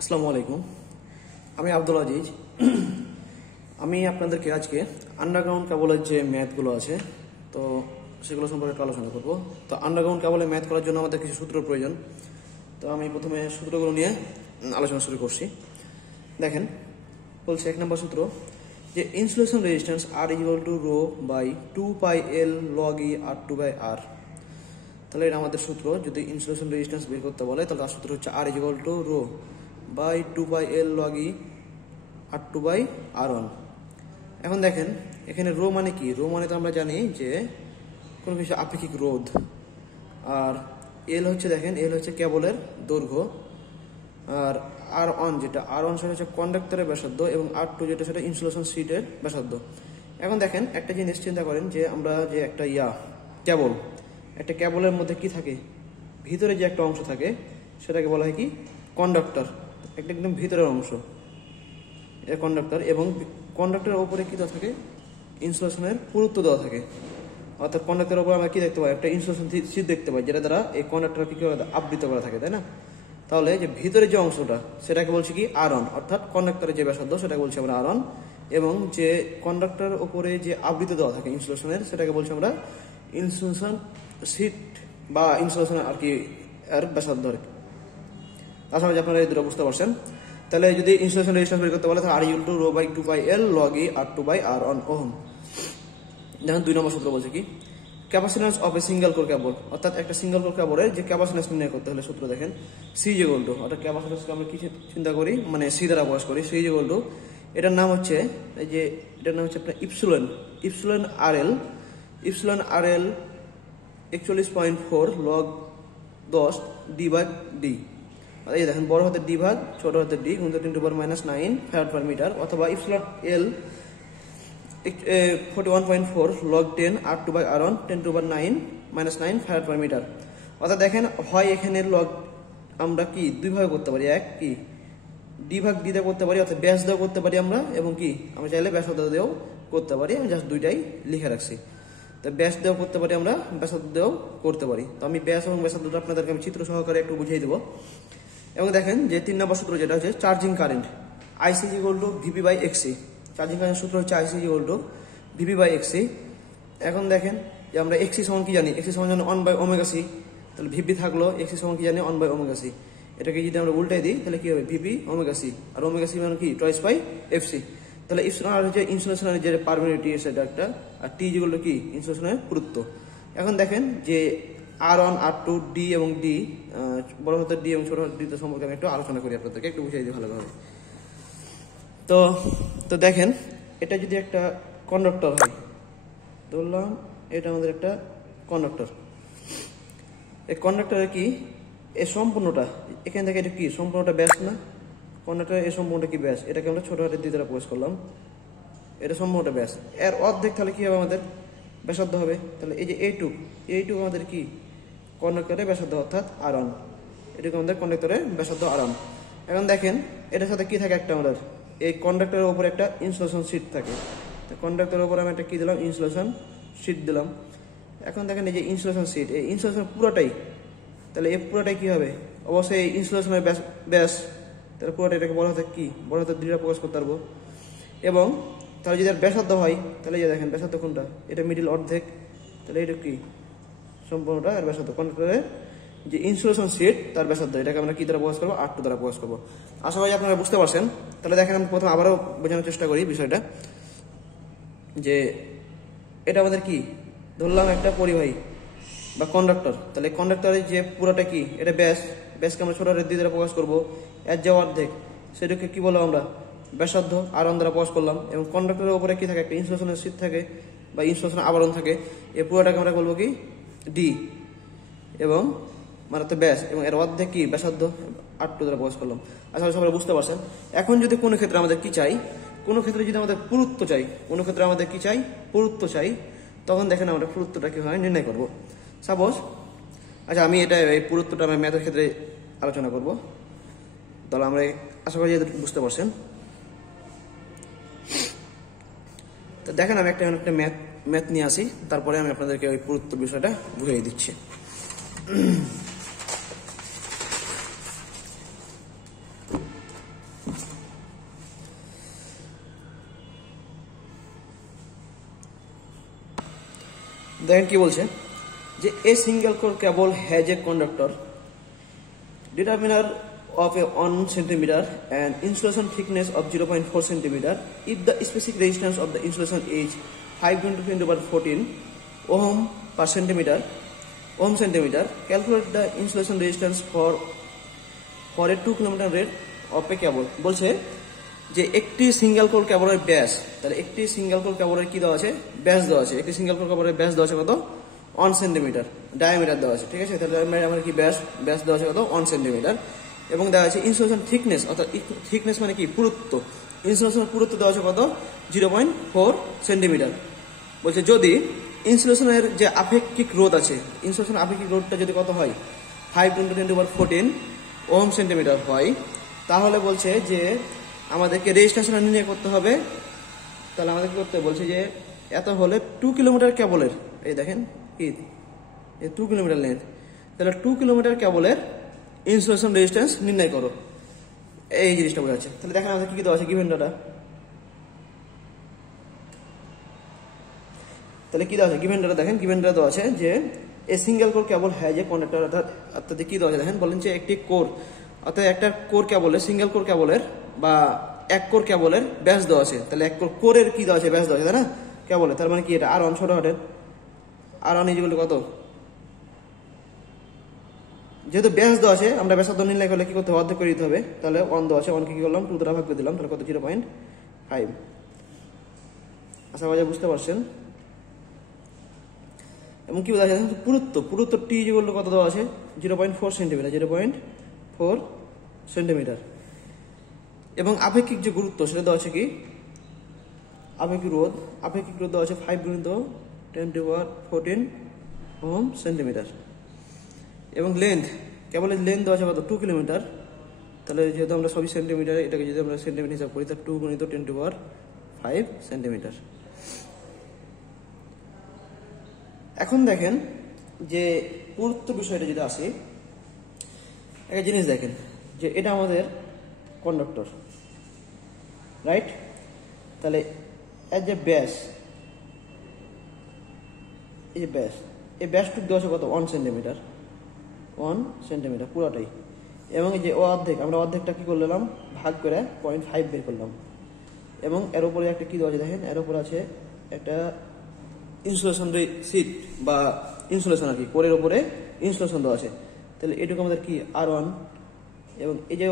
আসসালামু আলাইকুম। আমি আব্দুল আজিজ। আমি আপনাদেরকে আজকে আন্ডারগ্রাউন্ড কেবলের যে ম্যাথগুলো আছে তো সেগুলো সম্পর্কে একটু আলোচনা করব। তো আন্ডারগ্রাউন্ড কেবলে ম্যাথ করার জন্য আমাদের কিছু সূত্র প্রয়োজন। তো আমি প্রথমে সূত্রগুলো নিয়ে আলোচনা শুরু করছি। দেখেন, বলছে 1 নম্বর সূত্র যে insulation resistance R equal to rho by 2πL log E R2/R। তাহলে এটা আমাদের সূত্র। যদি ইনসুলেশন রেজিস্ট্যান্স বের করতে বলে তাহলে তার সূত্র হচ্ছে R equal to rho by 2πL log E R2/R1। এখন দেখেন, এখানে রো মানে কি? রো মানে তো আমরা জানি যে কোনো কিছু আপেক্ষিক রোধ, আর এল হচ্ছে, দেখেন এল হচ্ছে কেবলের দৈর্ঘ্য, আর R1 যেটা R1 সেটা হচ্ছে কন্ডাক্টরের ব্যাসার্ধ, এবং R2 যেটা সেটা ইনসুলেশন শীটের ব্যাসার্ধ। এখন দেখেন, একটা জিনিস চিন্তা করেন যে আমরা যে একটা কেবল, একটা কেবলের মধ্যে কি থাকে? ভিতরে যে একটা অংশ থাকে সেটাকে বলা হয় কি? কন্ডাক্টর। একটা একদম ভিতরের অংশ এটা কন্ডাক্টর, এবং কন্ডাক্টরের উপরে কি দেওয়া থাকে? ইনসুলেশনের পুরুত্ব দেওয়া থাকে। অর্থাৎ কন্ডাক্টরের উপর আমরা কি দেখতে পাই? একটা ইনসুলেশন শীট দেখতে পাই, যেটা দ্বারা এই কন্ডাক্টর কি আবৃত করা থাকে, তাই না? তাহলে যে ভিতরে যে অংশটা সেটাকে বলছি কি? R1, অর্থাৎ কন্ডাক্টরের যে ব্যাসার্ধ সেটাকে বলছি আমরা R1, এবং যে কন্ডাক্টরের উপরে যে আবৃত দেওয়া থাকে ইনসুলেশনের সেটাকে বলছি আমরা ইনসুলেশন শীট বা ইনসুলেশন আর কি এর ব্যাসার্ধ আর কি। আশা করি আপনারা এই দুটো বুঝতে পারছেন। তাহলে যদি ইনসুলেশন রেজিস্ট্যান্স বের করতে বলে তাহলে R equal to rho by 2πL log E R2/R1 ohm. দেখেন 2 নম্বর সূত্র বলছে কি? Capacitance of a single core cable, অর্থাৎ একটা সিঙ্গেল কোর কেবলের যে ক্যাপাসিট্যান্স নির্ণয় করতে হলে সূত্র দেখেন C ইকুয়াল টু, অর্থাৎ ক্যাপাসিট্যান্সকে আমরা কি চিন্তা করি, মানে C দ্বারা প্রকাশ করি। C ইকুয়াল টু, এটার নাম হচ্ছে আপনার ইপসিলন RL 41.4 log 10 D/D। এই দেখেন, বড় হাতের D ভাগ ছোট হাতের D গুণিত 10⁻⁹ ফ্যারাড পার মিটার, অথবা epsilon L 41.4 log 10 R2/R1 10⁻⁹ farad per metre. অর্থাৎ দেখেন, হয় এখানে লগ আমরা কি দুই ভাবে করতে পারি, এক কি D ভাগ D দিয়ে করতে পারি, অর্থাৎ ব্যাস দিয়েও করতে পারি আমরা, এবং কি আমরা চাইলে ব্যাসার্ধ দিয়েও করতে পারি। আমি জাস্ট দুইটাই লিখে রাখছি। তো ব্যাস দিয়েও করতে পারি, আমরা ব্যাসার্ধ দিয়েও করতে পারি। তো আমি ব্যাস এবং ব্যাসার্ধটা আপনাদেরকে আমি চিত্র সহকারে একটু বুঝিয়ে দেবো। এবং দেখেন যে 3 নম্বর সূত্র যেটা হচ্ছে charging current IC equal to VP/XC। Charging current সূত্র হচ্ছে IC ইকুয়াল টু VP/XC। এখন দেখেন যে আমরা XC সমান কি জানি? XC সমান জানি 1/ωc। তাহলে VP থাকলো, XC সমান কি জানি? 1/ωc। এটাকে যদি আমরা উল্টাই দিই তাহলে কি হবে? VP/ωc, আর ωc মানে কি? 2/FC। তাহলে আর হচ্ছে ইনসুলেশনের যে পারমিটিভিটি সেটা একটা, আর T ইকুয়াল টু কি? ইনসুলেশনের পুরুত্ব। এখন দেখেন যে R1 R2 D এবং D, বড় হাতের D এবং ছোট হাতের D সম্পর্কে আমি একটু আলোচনা করি, আপনাদেরকে একটু বুঝিয়ে দিই ভালোভাবে। তো দেখেন, এটা যদি একটা কন্ডাক্টর হয়, ধরলাম এটা আমাদের একটা কন্ডাক্টর। এই কন্ডাক্টরের কি এই সম্পূর্ণটা, এখান থেকে এটা কি সম্পূর্ণটা ব্যাস না? কন্ডাক্টরের এই সম্পূর্ণটা কি ব্যাস? এটাকে আমরা ছোট হাতের D দ্বারা প্রকাশ করলাম, এটা সম্পূর্ণটা ব্যাস। এর অর্ধেক তাহলে কি হবে? আমাদের ব্যাসার্ধ হবে। তাহলে এই যে এইটুকু আমাদের কি? কন্ডাক্টরের ব্যাসার্ধ, অর্থাৎ R1। এটুকু আমাদের কন্ডাক্টরের ব্যাসার্ধ R1। এখন দেখেন এটার সাথে কি থাকে? একটা আমাদের এই কন্ডাক্টরের উপর একটা ইনসুলেশন শীট থাকে। তো কন্ডাক্টরের উপর আমি একটা কি দিলাম? ইনসুলেশন শীট দিলাম। এখন দেখেন এই যে ইনসুলেশন শীট, এই ইনসুলেশন পুরোটাই, তাহলে এই পুরোটাই কি হবে? অবশ্যই এই ইনসুলেশনের ব্যাস, তাহলে পুরোটা এটাকে বড় হাতে কি? বড় হাতে দৃঢ় প্রকাশ করতে পারবো। এবং তাহলে যদি আর ব্যাসার্ধ হয় তাহলে যে দেখেন ব্যাসার্ধ কোনটা? এটা মিডিল অর্ধেক, তাহলে এটা কি? সম্পূর্ণটা আর ব্যাসার্ধ। কন্ডাক্টরের যে ইনসুলেশন শীট তার ব্যাসার্ধ, এটাকে আমরা কি দ্বারা প্রকাশ করবো? R2 দ্বারা প্রকাশ করবো। আশা করি আপনারা বুঝতে পারছেন। তাহলে দেখেন, আমি প্রথম আবারও বোঝানোর চেষ্টা করি বিষয়টা, যে এটা আমাদের কি ধরলাম একটা পরিবাহী বা কন্ডাক্টর। তাহলে কন্ডাক্টরের যে পুরোটা কি? এটা ব্যাসকে আমরা ছোট হাতের D দ্বারা প্রকাশ করবো। এর যে অর্ধেক সেটাকে কি বললাম আমরা? ব্যাসার্ধ R1 দ্বারা প্রকাশ করলাম। এবং কন্ডাক্টরের উপরে কি থাকে? একটা ইনসুলেশনের শীট থাকে বা ইনসুলেশন আবরণ থাকে। এই পুরোটাকে আমরা বলবো কি? D, এবং মানে তো ব্যাস, এবং এর অর্ধেক কি? ব্যাসার্ধ R2 দ্বারা প্রকাশ করলাম। আসলে সবাই বুঝতে পারছেন। এখন যদি কোনো ক্ষেত্রে আমাদের কি চাই? কোনো ক্ষেত্রে যদি আমাদের পুরুত্ব চাই, কোনো ক্ষেত্রে আমাদের কি চাই? পুরুত্ব চাই। তখন দেখেন আমরা পুরুত্বটা কিভাবে নির্ণয় করবো। সাপোজ, আচ্ছা আমি এই পুরুত্বটা আমি ম্যাথের ক্ষেত্রে আলোচনা করব। তাহলে আমরা আশা করি বুঝতে পারছেন। তো দেখেন, আমি একটা ম্যাথ নিয়ে আসি, তারপরে আমি আপনাদেরকে ওই পুরুত্ব বিষয়টা বুঝিয়ে দিচ্ছি। দেখেন কি বলছে যে এ single core cable has a conductor determiner of a 1 centimeter and insulation thickness of 0.4 centimeter if the specific resistance of the insulation is 5 into 10 to the power 14 ohm per centimeter calculate the insulation resistance for a 2 km rate of a cable বলছে যে একটি single core কেবলের ব্যাস, তাহলে একটি single core কেবলের কি দেওয়া আছে, ব্যাস দেওয়া আছে। একটি সিঙ্গেল কোর কেবলের ব্যাস দেওয়া আছে কত, 1 সেন্টিমিটার, ডায়ামিটার দেওয়া আছে, ঠিক আছে। তাহলে আমার কি ব্যাস দেওয়া আছে কত, 1 সেন্টিমিটার, এবং দেওয়া আছে ইনসুলেশন থিকনেস, অর্থাৎ থিকনেস মানে কি, পুরুত্ব, ইনসুলেশনের পুরুত্ব দেওয়া আছে কত, 0.4 সেন্টিমিটার। বলছে যদি ইনসুলেশনের যে আপেক্ষিক রোধ আছে, ইনসুলেশন আপেক্ষিক রোধটা যদি কত হয়, 5 into 10 to the power 14 ohm centimetre হয়, তাহলে বলছে যে আমাদেরকে রেজিস্ট্যান্সটা নির্ণয় করতে হবে। তাহলে আমাদের কি করতে বলছে যে এত হলে 2 কিলোমিটার কেবলের, এই দেখেন কি, এই 2 কিলোমিটার লেন্থ, তাহলে 2 কিলোমিটার কেবলের ইনসুলেশন রেজিস্ট্যান্স নির্ণয় করো, এই জিনিসটা বোঝা যাচ্ছে। তাহলে দেখেন আমাদের কি দেওয়া আছে গিভেন ডাটা, তাহলে কি দেওয়া আছে গিভেন ডাটা, দেখেন গিভেন ডাটা দেওয়া আছে যে এ single core cable has a conductor, অর্থাৎ কি দেওয়া আছে দেখেন, বলেন যে একটি কোর, অর্থাৎ একটা কোর কেবলের, সিঙ্গেল কোর কেবলের বা এক কোর কেবলের ব্যাস দেওয়া আছে। তাহলে এক কোরের কি দেওয়া আছে, ব্যাস দেওয়া আছে, তাই না, কেবলের, তার মানে কি এটা R1 ছোট হাটের, R1 ইকুয়াল টু কত, যেহেতু ব্যাস দেওয়া আছে আমরা ব্যাসার্ধ নির্ণয় করলে কি করতে হবে, অর্ধেক করে দিতে হবে। তাহলে 1 দেওয়া আছে, 1 কে কি করলাম 2 দ্বারা ভাগ করে দিলাম, তাহলে কত, 0.5। আশা করি বুঝতে পারছেন। এবং কি দেওয়া আছে, পুরুত্ব টি ইকুয়াল টু কত দেওয়া আছে, 0.4 সেন্টিমিটার, 0.4 সেন্টিমিটার। এবং আপেক্ষিক যে গুরুত্ব সেটা দেওয়া আছে কি, আপেক্ষিক রোধ দেওয়া আছে 5 × 10 to the power 14 ohm centimetre. এবং লেন্থ, কেবলের লেন্থ দেওয়া আছে কত, 2 কিলোমিটার। তাহলে যেহেতু আমরা সবই সেন্টিমিটার, এটাকে যদি আমরা সেন্টিমিটার হিসাব করি, তাহলে 2 × 10 to the power 5 সেন্টিমিটার। এখন দেখেন যে পুরুত্ব বিষয়টা যদি আসে, একটা জিনিস দেখেন যে এটা আমাদের কন্ডাক্টর, রাইট। তাহলে এর যে ব্যাস, এই যে ব্যাস, এই ব্যাসটুক দেওয়া আছে কত, 1 সেন্টিমিটার, 1 সেন্টিমিটার পুরোটাই। এবং এই যে অর্ধেক, আমরা অর্ধেকটা কি করলাম, ভাগ করে 0.5 বের করলাম। এবং এর উপরে একটা কি দেওয়া আছে দেখেন, এর উপরে আছে একটা ইনসুলেশন সিট বা ইনসুলেশন আর কি, কোরের উপরে ইনসুলেশন দেওয়া আছে। তাহলে এটুকু আমাদের কি R1, এবং এই যে